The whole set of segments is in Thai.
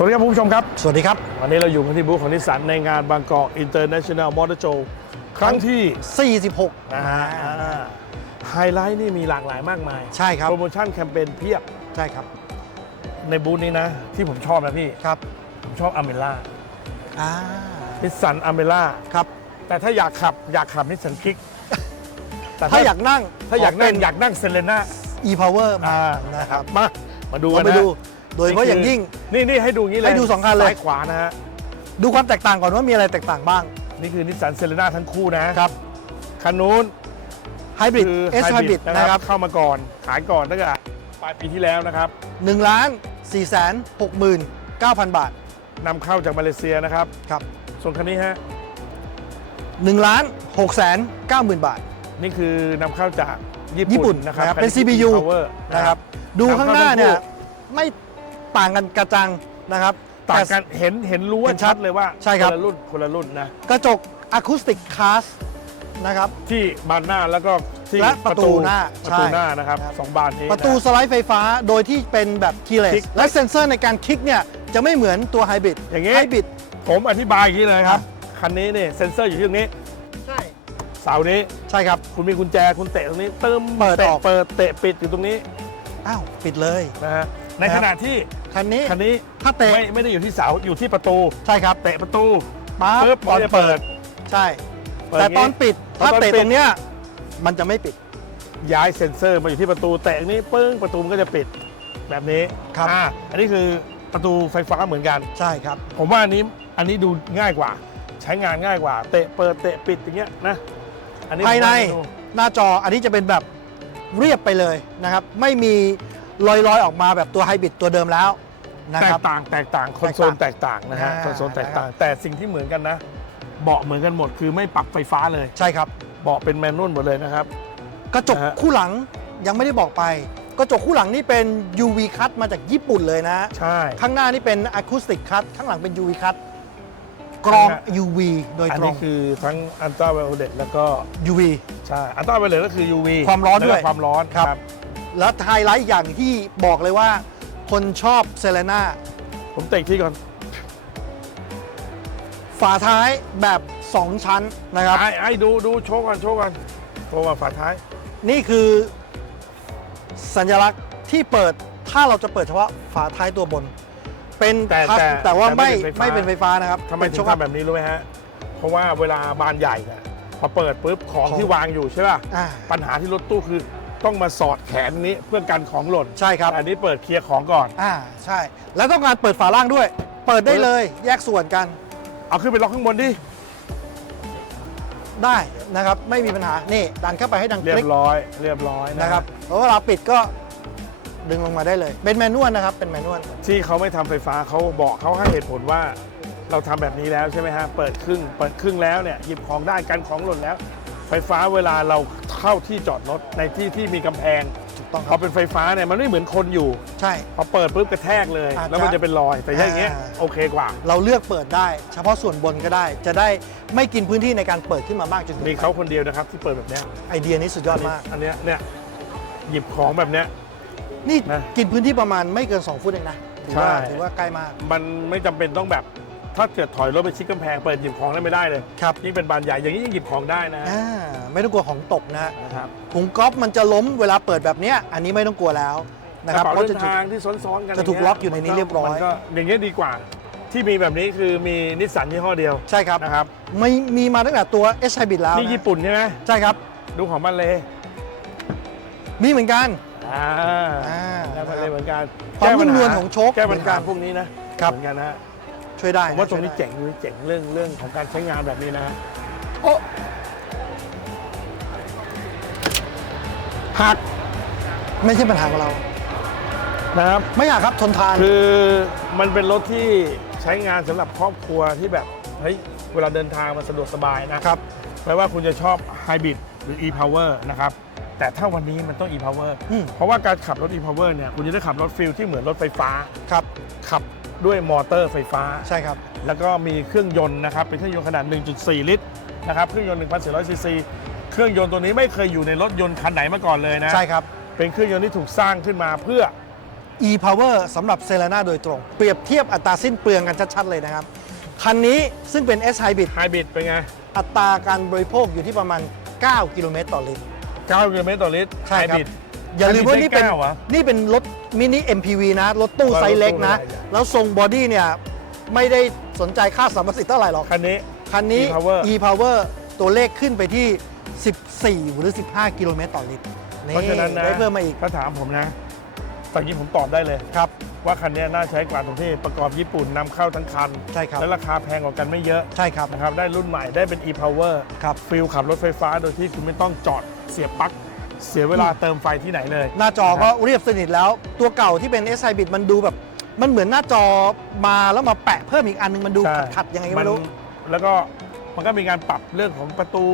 สวัสดีครับคุณผู้ชมครับ สวัสดีครับ วันนี้เราอยู่กันที่บูธของนิสสันในงานบางกอก International Motor Show ครั้งที่ 46นะฮะไฮไลท์นี่มีหลากหลายมากมาย ใช่ครับ โปรโมชั่นแคมเปญเพียบ ใช่ครับ ในบูธนี้นะ ที่ผมชอบนะพี่ ครับ ผมชอบอเมล่าอ่านิสสันอเมล่าครับ แต่ถ้าอยากขับอยากขับนิสสันคิกแต่ถ้าอยากนั่ง ถ้าอยากนั่งขอยากนั่งเซเลน่าเป็น e-power มาอ่านะครับ มา มาดูเรากันไปนะดู โดยเฉพาะอย่างยิ่ง นี่นี่ให้ดูอย่างนี้เลยให้ดูสองคันเลย ซ้ายขวานะฮะ ดูความแตกต่างก่อนว่ามีอะไรแตกต่างบ้างนี่คือนิสสันเซเลน่าทั้งคู่นะครับคันนู้น Hybrid คือ S Hybrid นะนะคครัรับบเข้ามาก่อน ขายก่อนตั้งแต่ปลายปีที่แล้วนะครับ1ล้าน4แสน69,000 บาทนำเข้าจากมาเลเซียนะครับ ครับส่วนคันนี้ฮะ1ล้าน6แสน90,000 บาท นี่คือนำเข้าจากญี่ญี่ปุ่ปุ่นนนะครับนะครับคัเป็นชื่อ CPU Power นะครับ ดูข้างหน้าเนี่ยไม่ ต่างกันกระจังนะครับ ต่างแต่กันเห็นเห็นรู้ว่าเห็นชัชัดดเลยว่าใช่ครับ นละรุ่นคนละรุ่นนะ กระจกอะคูสติกค a สนะครับ ที่บานหน้าแล้วก็ที่และประตูหน้าประตูใช่หน้านะครับครับ สองบานนี้ประตูสไลด์ไฟฟ้าโดยที่เป็นแบบ keyless คลิกและเซ็นเซอร์ในการคลิกเนี่ยจะไม่เหมือนตัวไฮบริดอย่างงี้ ไฮบริด ผมอธิบายอย่างนี้เลยครับ คันนี้เนี่ยเซ็นเซอร์อยู่ที่ตรงนี้ ใช่ เสานี้ ใช่ครับ คุณมีกุญแจคุณเตะตรงนี้ เติมเปิดตะออกเปิดเตะปิดอยู่ตรงนี้อ้าว ปิดเลย นะฮะในครัขบณะที่ คันนี้คันนี้ถ้าเตะไม่ไม่ได้อยู่ที่เสาอยู่ที่ประตูใช่ครับเตะประตูปั๊บปึ๊บตอนมันจะเปิดเปิด ใช่ เปิดแต่อย่างงี้ตอนปิดตอนถ้าเตะปิด ตรงเนี้ยมันจะไม่ปิด ย้ายเซ็นเซอร์มาอยู่ที่ประตูเตะอย่างนี้ปึ้งประตูมันก็จะปิดแบบนี้ครับ อ่าอันนี้คือประตูไฟฟ้าเหมือนกัน ใช่ครับ ผมว่าอันนี้อันนี้ดูง่ายกว่า ใช้งานง่ายกว่า เตะเปิดเตะปิดอย่างเงี้ยนะอันนี้ภายในผมว่ดูหน้าจออันนี้จะเป็นแบบเรียบไปเลยนะครับ ไม่มี ลอยๆ ออกมาแบบตัวไฮบริดตัวเดิมแล้วนะแตครักบ ต่างแตกต่างคอนโซลแตกต่างนะฮะอ่า คอนโซลแตกต่าง แต่สิ่งที่เหมือนกันนะ เบาะเหมือนกันหมดคือไม่ปรับไฟฟ้าเลย ใช่ครับ เบาะเป็นแมนนวลหมดเลยนะครับ กระจกนะฮะ คู่หลังยังไม่ได้บอกไป กระจกคู่หลังนี่เป็น UV cut มาจากญี่ปุ่นเลยนะ ใช่ ข้างหน้านี่เป็น acoustic cut ข้างหลังเป็น UV cut กรอง ข้างหน้า UV โดยอันตรนี้ง คือทั้งอันตราไวโอเลตแล้วก็ UV ใช่อันตราไวโอเลตก็คือ UV ความร้อนด้วยแล้ก็ความร้อนครับ แล้วไฮไลท์อย่างที่บอกเลยว่า คนชอบเซเลน่าผมเตะที่ก่อนฝาท้ายแบบ 2 ชั้นนะครับ ไอ้ไอ้ดูดูโชว์ก่อนโชว์ก่อนโชว์ก่อนฝาท้าย นี่คือสัญลักษณ์ที่เปิดถ้าเราจะเปิดเฉพาะฝาท้ายตัวบน เป็นแต่ทัชแต่แต่ว่าแต่ไม่ไม่ไม่เป็เป็นนไฟไฟฟ้าฟ้านะครับทำไมเป็นถึช็งอคทำแบบนี้รู้ไหมฮะ เพราะว่าเวลาบานใหญ่เนี่ยพอเปิดปุ๊บของของ ที่วางอยู่ใช่ป่ะ อ่า ปัญหาที่รถตู้คือ ต้องมาสอดแขนนี้เพื่อกันของหล่นใช่ครับ อันนี้เปิดเคลียร์ของก่อน อ่าใช่ แล้วต้องการเปิดฝาล่างด้วย เปิดได้เลยแยกส่วนกัน เอาขึ้นไปล็อกข้างบนดิ ได้นะครับ ไม่มีปัญหา นี่ ดันเข้าไปให้ดังเรียคลิกบร้อย เรียบร้อยนะนะครับแล้วเวลาปิดก็ดึงลงมาได้เลย เป็นแมนนวลนะครับ เป็นแมนนวล ที่เขาไม่ทำไฟฟ้าเขาบอกเขาให้เหตุผลว่า เราทำแบบนี้แล้วใช่ไหมฮะ เปิดครึ่ง เปิดครึ่งแล้วเนี่ยหยิบของได้กันของหล่นแล้ว ไฟฟ้าเวลาเราเข้าที่จอดรถในที่ที่มีกำแพงถูกต้องคพรัอบ เป็นไฟฟ้าเนี่ยมันไม่เหมือนคนอยู่ ใช่ พอเปิดปุ๊บกระแทกเลยอาจจะแล้วมันจะเป็นรอยแต่ถ้าอย่างเงี้ยอ่า โอเคกว่า เราเลือกเปิดได้ เฉพาะส่วนบนก็ได้ จะได้ไม่กินพื้นที่ในการเปิดขึ้นมามากจนเกินมีไปเขาคนเดียวนะครับที่เปิดแบบเนี้ยไอเดียนี้สุดยอดมาก อันเนี้ยเนี่ยหยิบของแบบเนี้ย นี่นะกินพื้นที่ประมาณไม่เกิน 2 ฟุตเองนะถือว่าใช่ ถือว่าใกล้มาก มันไม่จำเป็นต้องแบบ ถ้าเกิดถอยรถไปชิดกำแพงเปิดหยิบของได้ไม่ได้เลยครับยิ่งเป็นบานใหญ่อย่างนี้ยิ่งหยิบของได้นะอ่าไม่ต้องกลัวของตกนะนะครับถุงก๊อฟมันจะล้มเวลาเปิดแบบเนี้ยอันนี้ไม่ต้องกลัวแล้วนะกครัระบเป๋าเพราะเดิจะนถูก ทางที่ซ้อนๆกันจะถูกางเงี้ล็อกอยู่ในนี้เรียบร้อย มันก็อย่างเงี้ยดีกว่า ที่มีแบบนี้คือมีนิสสันยี่ห้อเดียวใช่ครับนะครับไม่มีมาตั้งแต่ตัว S Hybrid แล้วนี่นะญี่ปุ่นใช่ไหมใช่ครับ ดูของมันเลยมีเหมือนกัน อ่าอ่าแล้วมันเลยเหมือนกันความนุ่มนวลแก้ปัญหของโชคแก้ปัญเหมือนกัหานพวกนี้นะครับ เหมือนกันนะฮะ ช่วยได้ผมว่าตรงนี้ช่ยได้เจ๋งเจ๋งเรื่องเรื่องของการใช้งานแบบนี้นะฮะโอ้หักไม่ใช่ปัญหาของเรา นะครับไม่อยากครับทนทาน คือมันเป็นรถที่ใช้งานสำหรับครอบครัวที่แบบเฮ้ยเวลาเดินทางมันสะดวกสบายนะครับไม่ว่าคุณจะชอบไฮบริดหรือ e-power นะครับ แต่ถ้าวันนี้มันต้อง e-power อืมเพราะว่าการขับรถ e-power เนี่ยคุณจะได้ขับรถฟิลที่เหมือนรถไฟฟ้าครับขับ ด้วยมอเตอร์ไฟฟ้า ใช่ครับ แล้วก็มีเครื่องยนต์นะครับ เป็นเครื่องยนต์ขนาด 1.4 ลิตรนะครับ เครื่องยนต์ 1,400 ซีซี เครื่องยนต์ตัวนี้ไม่เคยอยู่ในรถยนต์คันไหนมาก่อนเลยนะ ใช่ครับ เป็นเครื่องยนต์ที่ถูกสร้างขึ้นมาเพื่อ e-power สำหรับเซเล n a โดยตรง เปรียบเทียบอัตราสิ้นเปลืองกันชัดๆเลยนะครับ คันนี้ซึ่งเป็น S Hybrid ไฮบริดเป็นไง อัตราการบริโภคอยู่ที่ประมาณ 9 กิโลเมตรต่อลิตร 9กิโลเมตรต่อลิตรใช่ไฮครับบริดอย่าลืมว่านี่เป็นไฮบริดได้เก้าหรอนี่เป็นรถ มินิ MPV นะ รถตู้ไซส์เล็กนะรถตู้ใหญ่แล้วทรงบอดี้เนี่ย ไม่ได้สนใจค่าสัมประสิทธิ์เท่าไหร่หรอก คันนี้ คันนี้ e-power e-power ตัวเลขขึ้นไปที่ 14 หรือ 15 กิโลเมตรต่อลิตรเพราะฉะนั้นนะได้เพิ่มมาอีกถ้าถามผมนะตอนนี้ผมตอบได้เลยครับ ว่าคันนี้น่าใช้กว่าตรงที่ประกอบญี่ปุ่นนำเข้าทั้งคันใช่ครับและราคาแพงกว่ากันไม่เยอะใช่ครับนะครับได้รุ่นใหม่ได้เป็น e-power ครับฟิลขับรถไฟฟ้าโดยที่คุณไม่ต้องจอดเสียบปลั๊ก เสียเวลาเติมไฟที่ไหนเลย หน้าจอก็เรียบสนิทแล้ว ตัวเก่าที่เป็น S Hybrid มันดูแบบ มันเหมือนหน้าจอมาแล้วมาแปะเพิ่มอีกอันนึงมันดูใช่ขัดๆยังไงก็ไม่รู้ นแล้วก็มันก็มีการปรับเรื่องของประตู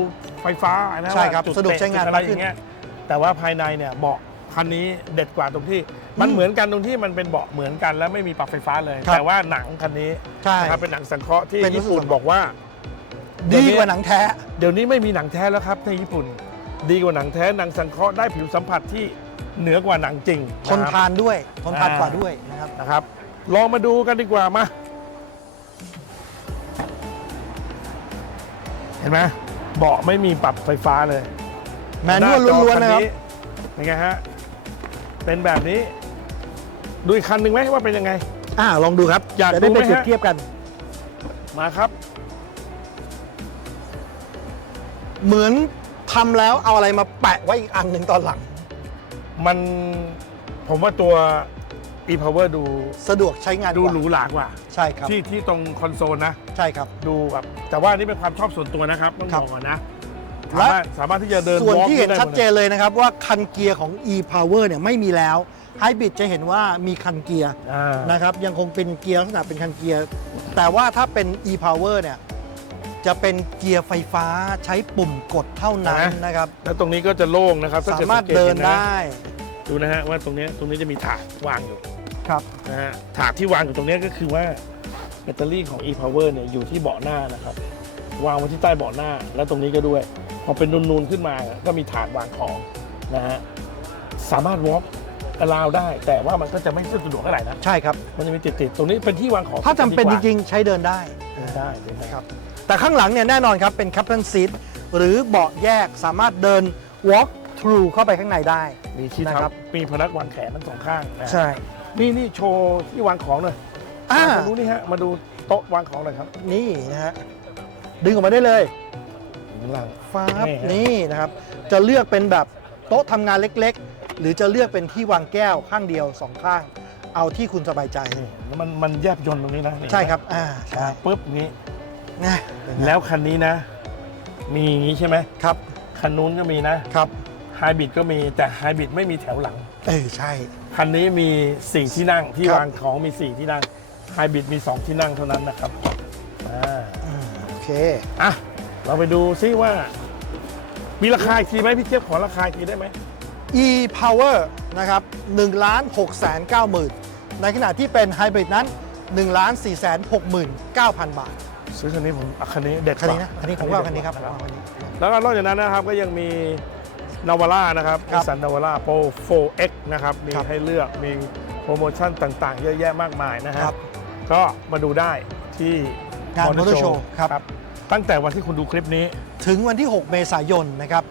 ไฟฟ้านะใช่ครับาจุสะดวกใช้งานเตะจุดอะไรมากขึ้อนย่างเงี้ยแต่ว่าภายในเนี่ยเบาะคันนี้เด็ดกว่าตรงที่ มันอืมเหมือนกันตรงที่มันเป็นเบาะเหมือนกันแล้วไม่มีปรับไฟฟ้าเลย ครับ แต่ว่าหนังคันนี้ใช่ นะครับเป็นหนังสังเคราะห์ที่เป็น ญี่ปุ่นรู้สึกบอกว่า ดีกว่าหนังแท้ เดี๋ยวนี้ไม่มีหนังแท้แล้วครับในญี่ปุ่น ดีกว่าหนังแท้หนังสังเคราะห์ได้ผิวสัมผัสที่เหนือกว่าหนังจริงทนนะครับ ทานด้วยทนทานอ่า กว่าด้วยนะครับ นะครับ ลองมาดูกันดีกว่ามา เห็นไหมเบาะไม่มีปรับไฟฟ้าเลยแมนนวลล้วนๆนะครับ เป็นไงฮะ เป็นแบบนี้ ดูอีกคันหนึ่งไหมว่าเป็นยังไง อ่าลองดูครับอยากจะได้ดูไหมไปเปรียบฮะ เทียบกัน มาครับ เหมือน ทำแล้วเอาอะไรมาแปะไว้อีกอันหนึ่งตอนหลัง มันผมว่าตัว e-power ดูสะดวกใช้งานดูกว่าหรูหรากว่า ใช่ครับที่ที่ตรงคอนโซลนะ ใช่ครับ ดูแบบแต่ว่านี่เป็นความชอบส่วนตัวนะครับต้องครับบอกก่อนนะและ สามารถสามารถที่จะเดิน ส่วน walk ที่เห็นได้มชัดเจนเลยนะครับ ว่าคันเกียร์ของ e-power เนี่ยไม่มีแล้วไฮบริดจะเห็นว่ามีคันเกียร์อ่านะครับยังคงเป็นเกียร์ลักษณะเป็นคันเกียร์ แต่ว่าถ้าเป็น e-power เนี่ย จะเป็นเกียร์ไฟฟ้าใช้ปุ่มกดเท่านั้นนะครับ แล้วตรงนี้ก็จะโล่งนะครับถ้สากิมารถสังกตเดินห็ะได้ ดูนะฮะว่าตรงเนี้ยตรงนี้จะมีถาดวางอยู่ครับนะฮะถาดที่วางอยู่ตรงเนี้ยก็คือว่าแบตเตอรี่ของ e-power เนี่ยอยู่ที่เบาะหน้านะครับ วางไว้ที่ใต้เบาะหน้า แล้วตรงนี้ก็ด้วยพอเป็นนูนๆขึ้นมาก็มีถาดวางของนะฮะสามารถ walk around ได้ แต่ว่ามันก็จะไม่สะดวกเท่าไหร่นะ ใช่ครับ มันจะมีติดๆ ตรงนี้เป็นที่วางของ ถ้าจำเป็นจดีกว่ริงๆ ใช้เดินได้ เดินได้เดินได้ครับ แต่ข้างหลังเนี่ยแน่นอนครับเป็น captain seat หรือเบาะแยกสามารถเดิน walk through เข้าไปข้างในได้ มีที่นะครับทับมีพนักวางแขนทั้งสองข้างนะใช่นี่นี่โชว์ที่วางของหน่อยอ่ามาดูนี่ฮะมาดูโต๊ะวางของหน่อยครับนี่นะฮะดึงออกมาได้เลยข้างล่าง ฟ้าบนี่ฮะ นี่นะครับ จะเลือกเป็นแบบโต๊ะทำงานเล็กๆ หรือจะเลือกเป็นที่วางแก้วข้างเดียวสองข้าง เอาที่คุณสบายใจ นี่แล้วมันมันแยบยนต์ตรงนี้นะนี่ใช่ครับอ่าใช่อ่าปุ๊บอย่างนี้ นะเป็นไงแล้วคันนี้นะ มีอย่างนี้ใช่ไหมครับ คันนู้นก็มีนะครับไฮบริดก็มีแต่ไฮบริดไม่มีแถวหลัง เออใช่ คันนี้มี 4 ที่นั่งที่ครับ วางของมี 4 ที่นั่งไฮบริดมี 2 ที่นั่งเท่านั้นนะครับอ่าอืมโอเค อะเราไปดูซิว่า มีราคาอีกทีไหมพี่เจี๊ยบขอราคาอีกทีได้ไหม e power นะครับ1ล้าน6แสน9หมื่นในขณะที่เป็นไฮบริดนั้น1ล้าน4แสน6หมื่น9,000บาท ซื้อคันนี้ผมอะคันนี้เด็ดกคันว่านี้นะคันนี้ผมว่าคันนี้ครับผมเด็ดกว่าว่าคันนี้ แล้วก็นอกจากนั้นนะครับก็ยังมีนาวาร่านะครับครับสันนาวาร่าโปร 4X นะครับ มีครับให้เลือกมีโปรโมชั่นต่างๆ เยอะแยะมากมายนะฮะครับก็มาดูได้ที่ งาน Motor Motor Show Show ครับ ตั้งแต่วันที่คุณดูคลิปนี้ ถึงวันที่ 6 เมษายนนะครับ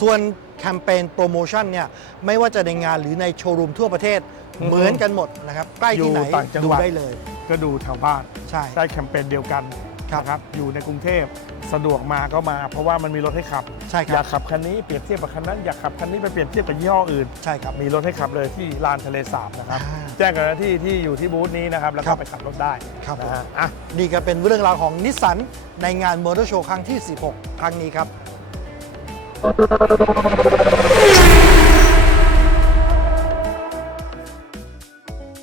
ส่วนแคมเปญโปรโมชั่นเนี่ยไม่ว่าจะในงานหรือในโชว์รูมทั่วประเทศอือฮึเหมือนกันหมดนะครับ ใกล้ที่ไหนอยู่ต่างจังดูหวัด ได้เลย ก็ดูแถวบ้านใช่ ได้แคมเปญเดียวกัน ครับนะครับอยู่ในกรุงเทพสะดวกมาก็มา เพราะว่ามันมีรถให้ขับ ใช่คอรัยาบกขับคันนี้เปรียบเทียบกับคันนั้นอยากขับคันนี้ไปเปรียบเทียบกับยี่ห้ออื่น ใช่ครับ มีรถให้ขับเลยที่ลานทะเลสาบนะครับ อ่าแจ้งกับหน้าที่ที่อยู่ที่บูธนี้นะครับ แล้วครัก็บ ไปขับรถได้ครับนะฮะอะ นี่ก็เป็นเรื่องราวของนิสสันในงานมอเตอร์โชว์ครั้งที่ 16 ครั้งนี้ครับ